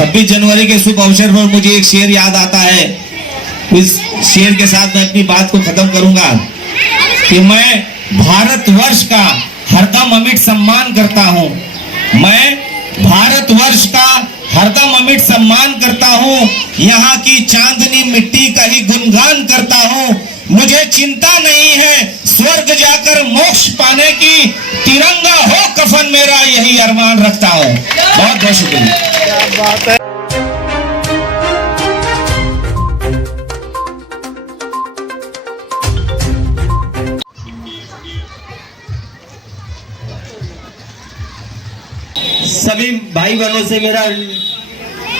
26 जनवरी के शुभ अवसर पर मुझे एक शेर याद आता है। इस शेर के साथ मैं अपनी बात को खत्म करूंगा कि मैं भारतवर्ष का हरदम अमिट सम्मान करता हूं। मैं भारतवर्ष का हरदम अमिट सम्मान करता हूं। यहाँ की चांदनी मिट्टी का ही गुणगान करता हूं। मुझे चिंता नहीं है स्वर्ग जाकर मोक्ष पाने की, तिरंगा हो कफन मेरा यही अरमान रखता हूं। बहुत बहुत शुक्रिया। सभी भाई बहनों से मेरा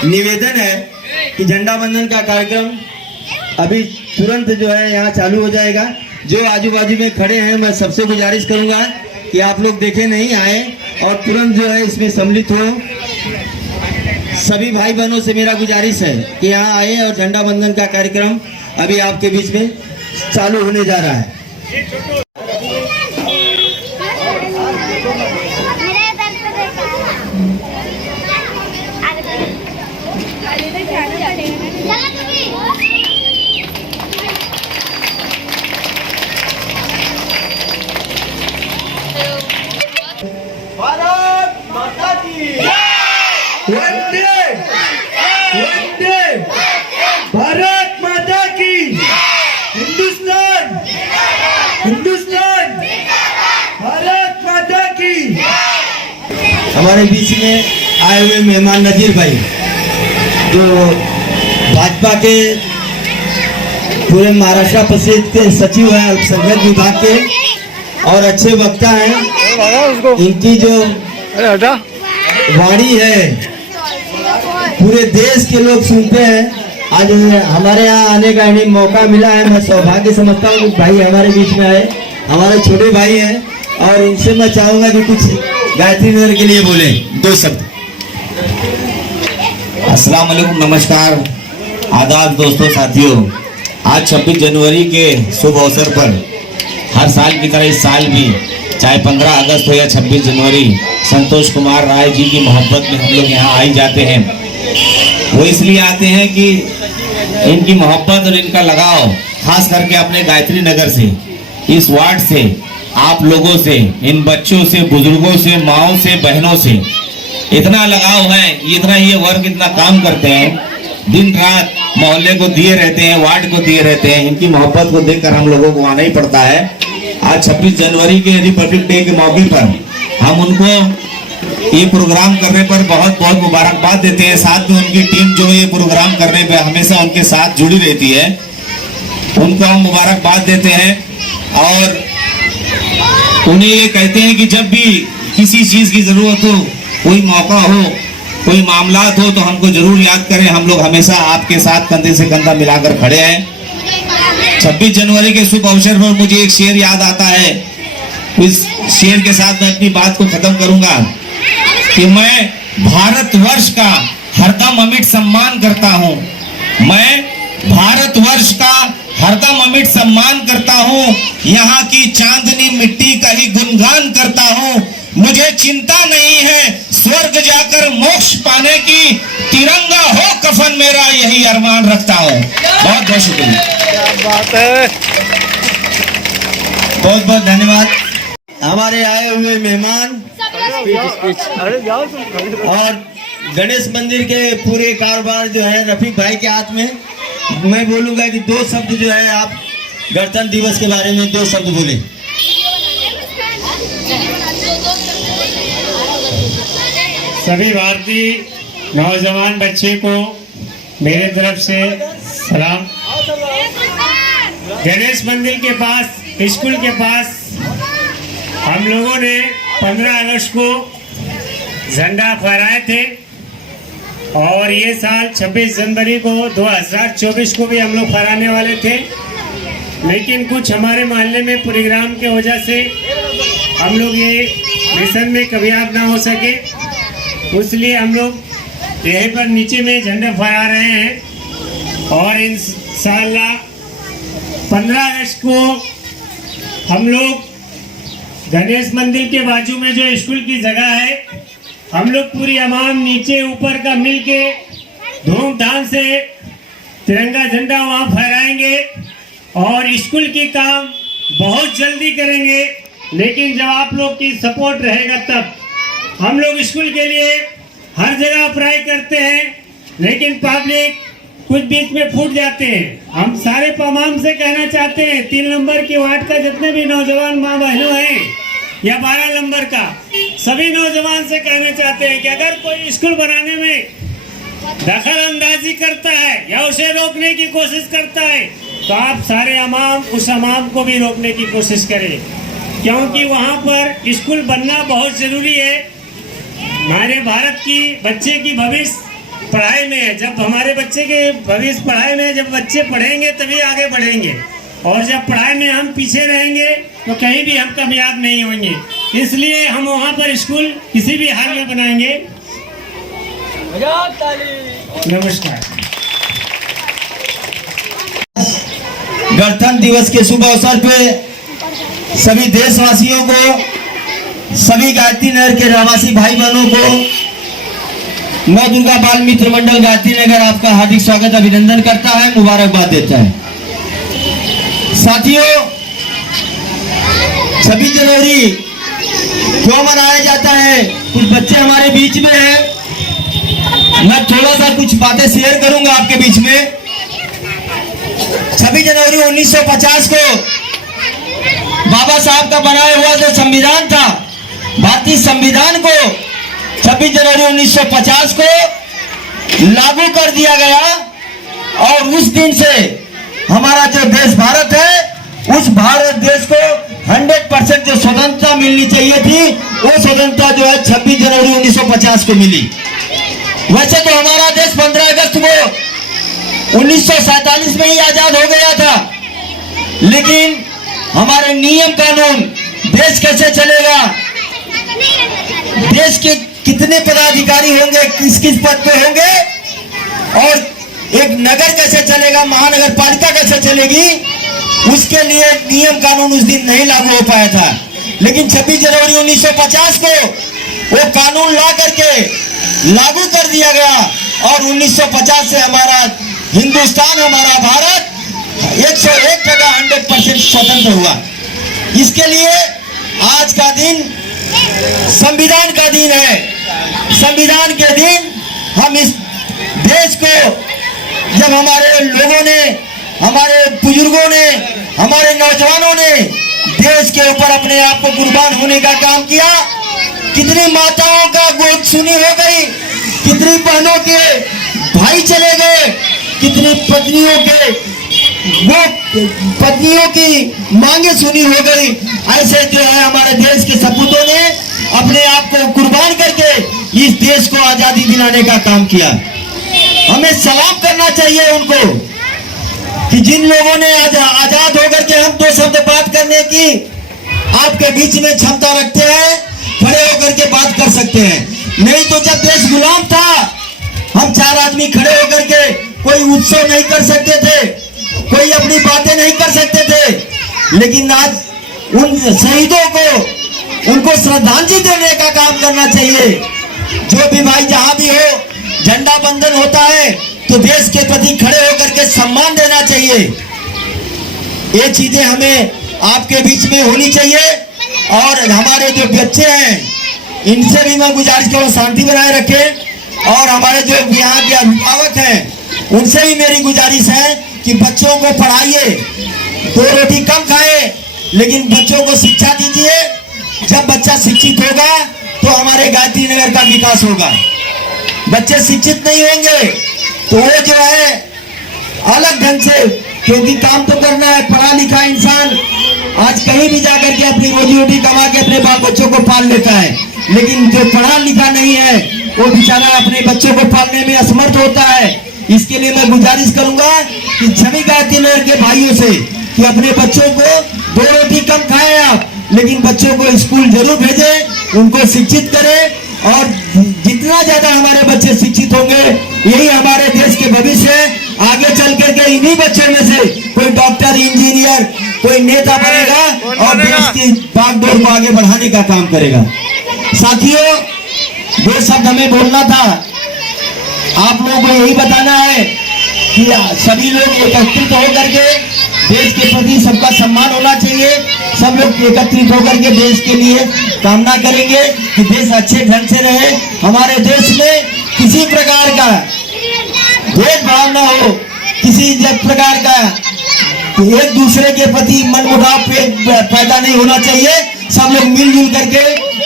निवेदन है कि झंडा वंदन का कार्यक्रम अभी तुरंत जो है यहाँ चालू हो जाएगा। जो आजू बाजू में खड़े हैं मैं सबसे गुजारिश करूंगा कि आप लोग देखे नहीं आए और तुरंत जो है इसमें सम्मिलित हो। सभी भाई बहनों से मेरा गुजारिश है कि यहाँ आए और झंडा वंदन का कार्यक्रम अभी आपके बीच में चालू होने जा रहा है। भारत माता की वंदे वंदे, भारत माता की, हिंदुस्तान हिंदुस्तान, भारत माता की। हमारे बीच में आए हुए मेहमान नजीर भाई जो भाजपा के पूरे महाराष्ट्र प्रसिद्ध के सचिव हैं अल्पसंख्यक विभाग के और अच्छे वक्ता हैं। इनकी जो वाणी है पूरे देश के लोग सुनते हैं। आज हमारे यहाँ आने का इन्हें मौका मिला है। मैं सौभाग्य समझता हूँ कि भाई हमारे बीच में आए, हमारे छोटे भाई हैं और इनसे मैं चाहूंगा कि कुछ गायत्री नगर के लिए बोले दो शब्द। अस्सलाम वालेकुम, नमस्कार, आदाब दोस्तों साथियों। आज 26 जनवरी के शुभ अवसर पर हर साल की तरह इस साल भी चाहे 15 अगस्त हो या 26 जनवरी संतोष कुमार राय जी की मोहब्बत में हम लोग यहाँ आई जाते हैं। वो इसलिए आते हैं कि इनकी मोहब्बत और इनका लगाव खास करके अपने गायत्री नगर से, इस वार्ड से, आप लोगों से, इन बच्चों से, बुजुर्गों से, माओं से, बहनों से इतना लगाव है। इतना ये वर्ग इतना काम करते हैं, दिन रात मोहल्ले को दिए रहते हैं, वार्ड को दिए रहते हैं। इनकी मोहब्बत को देखकर हम लोगों को आना ही पड़ता है। आज 26 जनवरी के रिपब्लिक डे के मौके पर हम उनको ये प्रोग्राम करने पर बहुत बहुत मुबारकबाद देते हैं। साथ में उनकी टीम जो ये प्रोग्राम करने पे हमेशा उनके साथ जुड़ी रहती है, उनको हम मुबारकबाद देते हैं और उन्हें ये कहते हैं कि जब भी किसी चीज की जरूरत हो, कोई मौका हो, कोई मामलात हो तो हमको जरूर याद करें। हम लोग हमेशा आपके साथ कंधे से कंधा मिलाकर खड़े हैं। 26 जनवरी के शुभ अवसर पर मुझे एक शेर याद आता है। इस शेर के साथ मैं अपनी बात को खत्म करूंगा कि मैं भारतवर्ष का हरदम अमिट सम्मान करता हूं। मैं भारतवर्ष का हरदम अमिट सम्मान करता हूं। यहाँ की चांदनी मिट्टी का ही गुणगान करता हूं। मुझे चिंता नहीं है स्वर्ग जाकर मोक्ष पाने की, तिरंगा हो कफन मेरा यही अरमान रखता हूं। बहुत बहुत शुक्रिया। बात है, बहुत बहुत धन्यवाद। हमारे आए हुए मेहमान और गणेश मंदिर के पूरे कारोबार जो है रफीक भाई के हाथ में। मैं बोलूंगा कि दो शब्द जो है आप गणतंत्र दिवस के बारे में दो शब्द बोले। सभी भारतीय नौजवान बच्चे को मेरे तरफ से सलाम। गणेश मंदिर के पास, स्कूल के पास हम लोगों ने 15 अगस्त को झंडा फहराए थे और ये साल 26 जनवरी को 2024 को भी हम लोग फहराने वाले थे, लेकिन कुछ हमारे मोहल्ले में प्रोग्राम के वजह से हम लोग ये मिशन में कामयाब ना हो सके, इसलिए हम लोग यहीं पर नीचे में झंडा फहरा रहे हैं। और इंशाअल्लाह 15 अगस्त को हम लोग गणेश मंदिर के बाजू में जो स्कूल की जगह है हम लोग पूरी अवाम नीचे ऊपर का मिलके धूमधाम से तिरंगा झंडा वहाँ फहराएंगे और स्कूल की काम बहुत जल्दी करेंगे। लेकिन जब आप लोग की सपोर्ट रहेगा तब हम लोग स्कूल के लिए हर जगह अप्लाई करते हैं, लेकिन पब्लिक कुछ बीच में फूट जाते हैं। हम सारे तमाम से कहना चाहते हैं 3 नंबर के वार्ड का जितने भी नौजवान माँ बहनों हैं या 12 नंबर का सभी नौजवान से कहना चाहते हैं कि अगर कोई स्कूल बनाने में दखल अंदाजी करता है या उसे रोकने की कोशिश करता है तो आप सारे अमाम उस अमाम को भी रोकने की कोशिश करें, क्योंकि वहाँ पर स्कूल बनना बहुत ज़रूरी है। हमारे भारत की बच्चे की भविष्य पढ़ाई में है। जब हमारे बच्चे के भविष्य पढ़ाई में है, जब बच्चे पढ़ेंगे तभी आगे बढ़ेंगे, और जब पढ़ाई में हम पीछे रहेंगे तो कहीं भी हम कामयाब नहीं होंगे। इसलिए हम वहाँ पर स्कूल किसी भी हाल में बनाएंगे। नमस्कार। गणतंत्र दिवस के शुभ अवसर पे सभी देशवासियों को, सभी गायत्री नगर के रहवासी भाई बहनों को मां दुर्गा बाल मित्र मंडल गायत्री नगर आपका हार्दिक स्वागत अभिनंदन करता है, मुबारकबाद देता है। साथियों, 26 जनवरी क्यों मनाया जाता है? कुछ बच्चे हमारे बीच में हैं, मैं थोड़ा सा कुछ बातें शेयर करूंगा आपके बीच में। 26 जनवरी 1950 को बाबा साहब का बनाया हुआ जो संविधान था, भारतीय संविधान को 26 जनवरी 1950 को लागू कर दिया गया, और उस दिन से हमारा जो देश भारत है, उस भारत देश को 100% जो स्वतंत्रता मिलनी चाहिए थी, वो स्वतंत्रता जो है 26 जनवरी 1950 को मिली। वैसे तो हमारा देश 15 अगस्त को 1947 में ही आजाद हो गया था, लेकिन हमारे नियम कानून, देश कैसे चलेगा, देश के कितने पदाधिकारी होंगे, किस किस पद पे होंगे, और एक नगर कैसे चलेगा, महानगर पालिका कैसे चलेगी, उसके लिए नियम कानून उस दिन नहीं लागू हो पाया था। लेकिन 26 जनवरी 1950 को वो कानून ला करके लागू कर दिया गया, और 1950 से हमारा हिंदुस्तान, हमारा भारत 101% 100% स्वतंत्र हुआ। इसके लिए आज का दिन संविधान का दिन है। संविधान के दिन हम इस देश को, जब हमारे लोगों ने, हमारे बुजुर्गों ने, हमारे नौजवानों ने देश के ऊपर अपने आप को कुर्बान होने का काम किया, कितनी माताओं का गोद सुनी हो गई, कितनी बहनों के भाई चले गए, कितनी पत्नियों की मांगे सुनी हो गई। ऐसे जो है हमारे देश के सपूतों ने अपने आप को कुर्बान करके इस देश को आजादी दिलाने का काम किया। हमें सलाम करना चाहिए उनको कि जिन लोगों ने आज आजाद होकर के हम 2 शब्द बात करने की आपके बीच में क्षमता रखते हैं, खड़े होकर के बात कर सकते हैं। नहीं तो जब देश गुलाम था, हम 4 आदमी खड़े होकर के कोई उत्सव नहीं कर सकते थे, कोई अपनी बातें नहीं कर सकते थे। लेकिन आज उन शहीदों को, उनको श्रद्धांजलि देने का काम करना चाहिए। जो भी भाई जहां भी हो, झंडा बंधन होता है तो देश के प्रति खड़े होकर के सम्मान देना चाहिए। ये चीजें हमें आपके बीच में होनी चाहिए। और हमारे जो बच्चे हैं, इनसे भी मैं गुजारिश करूँ शांति बनाए रखें, और हमारे जो यहाँ के अभिभावक हैं उनसे भी मेरी गुजारिश है कि बच्चों को पढ़ाइए, 2 रोटी कम खाए, लेकिन बच्चों को शिक्षा दीजिए। जब बच्चा शिक्षित होगा तो हमारे गायत्री नगर का विकास होगा। बच्चे शिक्षित नहीं होंगे तो वो जो है अलग ढंग से, क्योंकि काम तो करना है, पढ़ा लिखा इंसान आज कहीं भी जाकर के अपनी रोजी रोटी कमा के अपने बाल बच्चों को पाल लेता है, लेकिन जो पढ़ा लिखा नहीं है वो बेचारा अपने बच्चों को पालने में असमर्थ होता है। इसके लिए मैं गुजारिश करूंगा कि सभी गायत्री नगर के भाइयों से कि अपने बच्चों को 2 रोटी कम खाएं आप, लेकिन बच्चों को स्कूल जरूर भेजें, उनको शिक्षित करें, और जितना ज्यादा हमारे बच्चे शिक्षित होंगे यही हमारे देश के भविष्य है। आगे चल करके इन्हीं बच्चों में से कोई डॉक्टर, इंजीनियर, कोई नेता बनेगा और देश की भागदौड़ को आगे बढ़ाने का काम करेगा। साथियों, दो शब्द हमें बोलना था। आप लोगों को यही बताना है कि सभी लोग एकत्रित होकर के देश के प्रति सबका सम्मान होना चाहिए। सब लोग एकत्रित होकर के देश के लिए कामना करेंगे कि देश अच्छे ढंग से रहे। हमारे देश में किसी प्रकार का भेदभाव न हो, किसी प्रकार का एक दूसरे के प्रति मनमुटाव पैदा नहीं होना चाहिए। सब लोग मिलजुल करके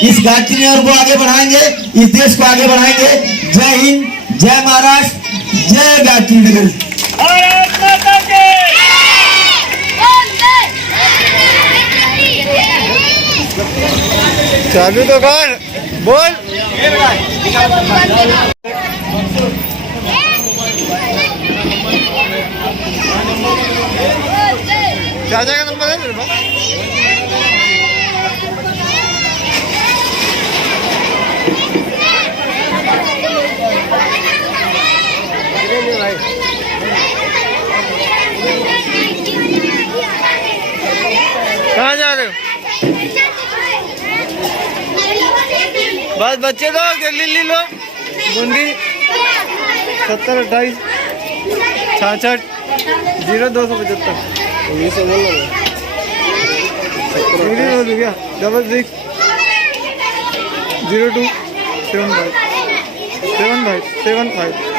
इस गायत्री नगर को आगे बढ़ाएंगे, इस देश को आगे बढ़ाएंगे। जय हिंद, जय महाराष्ट्र, जय गायत्री नगर। चालू तो कर बोल। चाचा का नंबर है मेरे पास। कहाँ जा रहे हो? बस बच्चे दो, जल्दी लो। बूंदी 70 28 66 0275 66 02 75 75 75